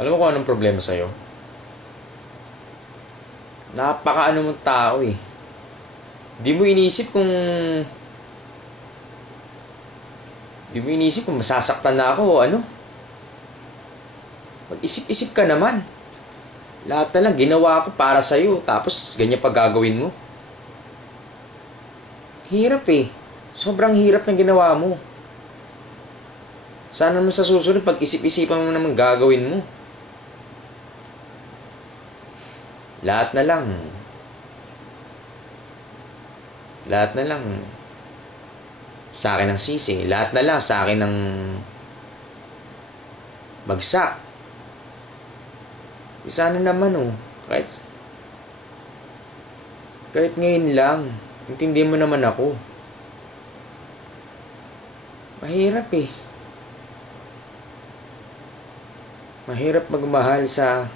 Alam mo kung anong problema sa'yo? Napaka-ano mong tao eh. Di mo inisip kung... Di mo inisip kung masasaktan na ako o ano. Mag-isip-isip ka naman. Lahat na lang ginawa ko para sa'yo. Tapos ganyan pa gagawin mo. Hirap eh. Sobrang hirap ng ginawa mo. Sana naman sa susunod pag-isip-isipan mo naman gagawin mo. Lahat na lang. Lahat na lang sa akin ang sisi. Lahat na lang sa akin ang bagsak. Sana naman oh. Kahit ngayon lang. Intindihan mo naman ako. Mahirap eh. Mahirap magmahal sa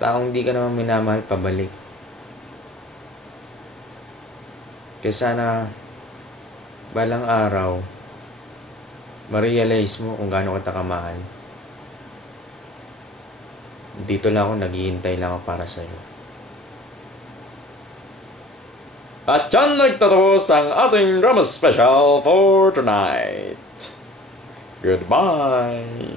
taong di ka naman minamahal pabalik. Kaya sana balang araw ma-realize mo kung gaano kita kamahal. Dito lang ako, naghihintay lang ako para sa'yo. At dyan nagtatapos ang ating drama special for tonight. Goodbye.